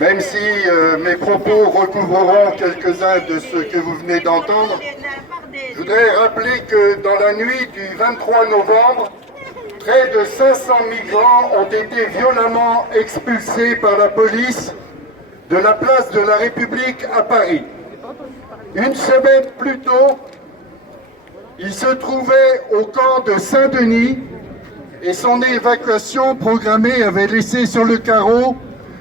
Même si mes propos recouvreront quelques-uns de ce que vous venez d'entendre, je voudrais rappeler que dans la nuit du 23 novembre, près de 500 migrants ont été violemment expulsés par la police de la place de la République à Paris. Une semaine plus tôt, ils se trouvaient au camp de Saint-Denis et son évacuation programmée avait laissé sur le carreau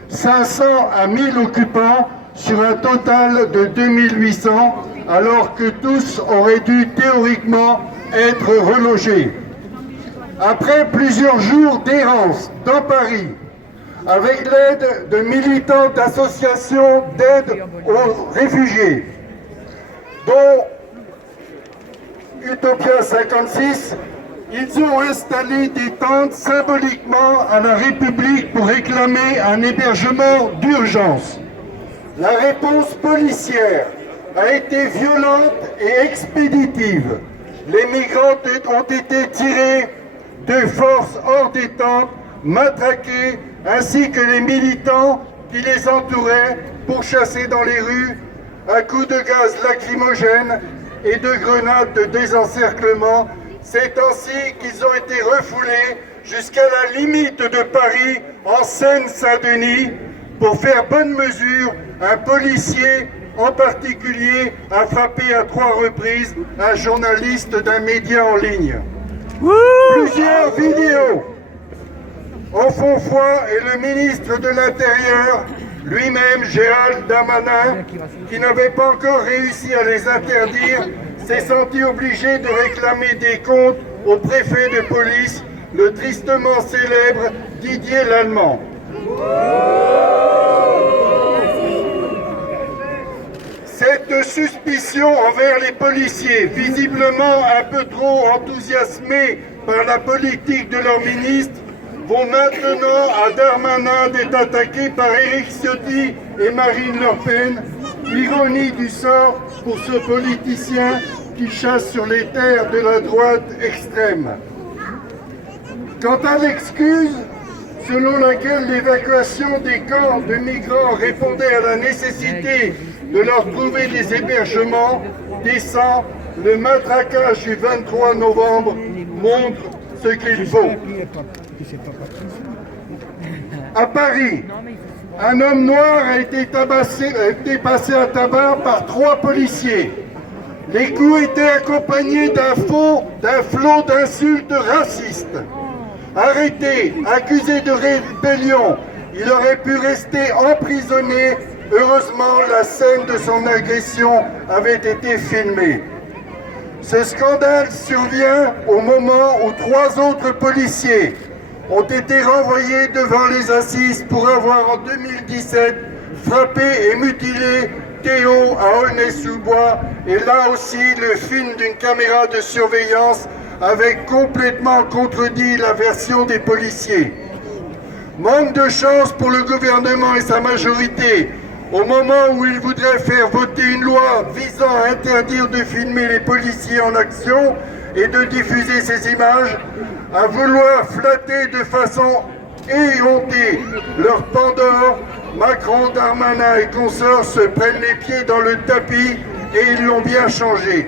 500 à 1000 occupants sur un total de 2800, alors que tous auraient dû théoriquement être relogés. Après plusieurs jours d'errance dans Paris, avec l'aide de militants d'associations d'aide aux réfugiés, dont Utopia 56, ils ont installé des tentes symboliquement à la République pour réclamer un hébergement d'urgence. La réponse policière a été violente et expéditive. Les migrants ont été tirés de force hors des tentes, matraqués, ainsi que les militants qui les entouraient, pourchassés dans les rues à coups de gaz lacrymogène et de grenades de désencerclement. C'est ainsi qu'ils ont été refoulés jusqu'à la limite de Paris, en Seine-Saint-Denis. Pour faire bonne mesure, un policier en particulier a frappé à 3 reprises un journaliste d'un média en ligne. Plusieurs vidéos en font foi et le ministre de l'Intérieur, lui-même Gérald Darmanin, qui n'avait pas encore réussi à les interdire, s'est senti obligé de réclamer des comptes au préfet de police, le tristement célèbre Didier Lallemand. Cette suspicion envers les policiers, visiblement un peu trop enthousiasmés par la politique de leur ministre, vont maintenant à Darmanin d'être attaqués par Éric Ciotti et Marine Le Pen. Ironie du sort pour ce politicien qui chasse sur les terres de la droite extrême. Quant à l'excuse selon laquelle l'évacuation des camps de migrants répondait à la nécessité de leur trouver des hébergements décents, le matraquage du 23 novembre montre ce qu'il faut. À Paris, un homme noir a été passé à tabac par 3 policiers. Les coups étaient accompagnés d'un flot d'insultes racistes. Arrêté, accusé de rébellion, il aurait pu rester emprisonné. Heureusement, la scène de son agression avait été filmée. Ce scandale survient au moment où 3 autres policiers ont été renvoyés devant les assises pour avoir en 2017 frappé et mutilé Théo à Aulnay-sous-Bois, et là aussi le film d'une caméra de surveillance avait complètement contredit la version des policiers. Manque de chance pour le gouvernement et sa majorité, au moment où ils voudraient faire voter une loi visant à interdire de filmer les policiers en action et de diffuser ces images, à vouloir flatter de façon éhontée leur Pandore, Macron, Darmanin et consorts se prennent les pieds dans le tapis et ils l'ont bien cherché.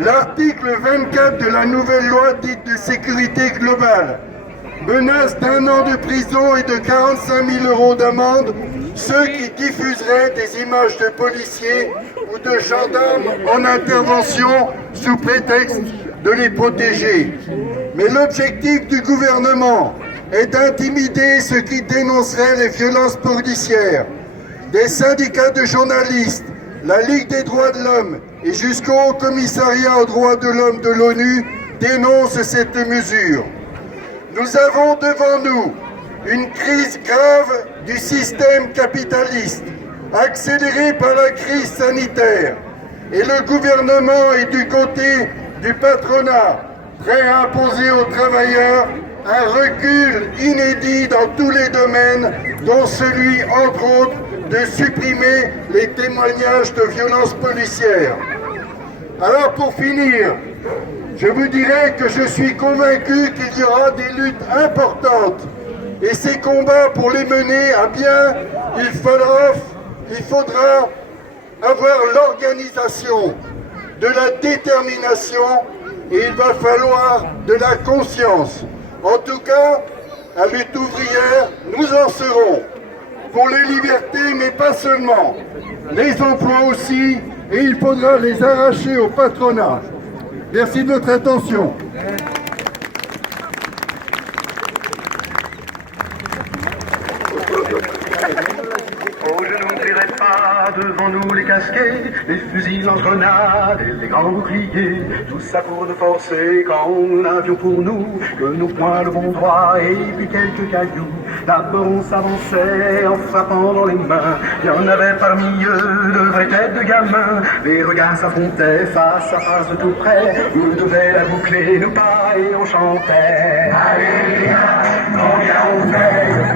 L'article 24 de la nouvelle loi dite de sécurité globale menace d'1 an de prison et de 45 000 € d'amende ceux qui diffuseraient des images de policiers ou de gendarmes en intervention sous prétexte de les protéger. Mais l'objectif du gouvernement est d'intimider ceux qui dénonceraient les violences policières. Des syndicats de journalistes, la Ligue des droits de l'homme et jusqu'au Haut Commissariat aux droits de l'homme de l'ONU dénoncent cette mesure. Nous avons devant nous une crise grave du système capitaliste, accélérée par la crise sanitaire. Et le gouvernement est du côté du patronat, prêt à imposer aux travailleurs un recul inédit dans tous les domaines, dont celui, entre autres, de supprimer les témoignages de violences policières. Alors pour finir, je vous dirais que je suis convaincu qu'il y aura des luttes importantes Et ces combats, pour les mener à bien, il faudra avoir l'organisation, de la détermination, et il va falloir de la conscience. En tout cas, à Lutte ouvrière, nous en serons. Pour les libertés, mais pas seulement. Les emplois aussi, et il faudra les arracher au patronat. Merci de votre attention. Oh, je n'oublierai pas devant nous les casquets, les fusils en grenade et les grands boucliers. Tout ça pour nous forcer quand nous avions pour nous que nos poings le bon droit et puis quelques cailloux. D'abord on s'avançait en frappant dans les mains. Il y en avait parmi eux de vraies têtes de gamins. Les regards s'affrontaient face à face de tout près. Nous devions la boucler, nous pas et on chantait. Alléluia, combien on fait.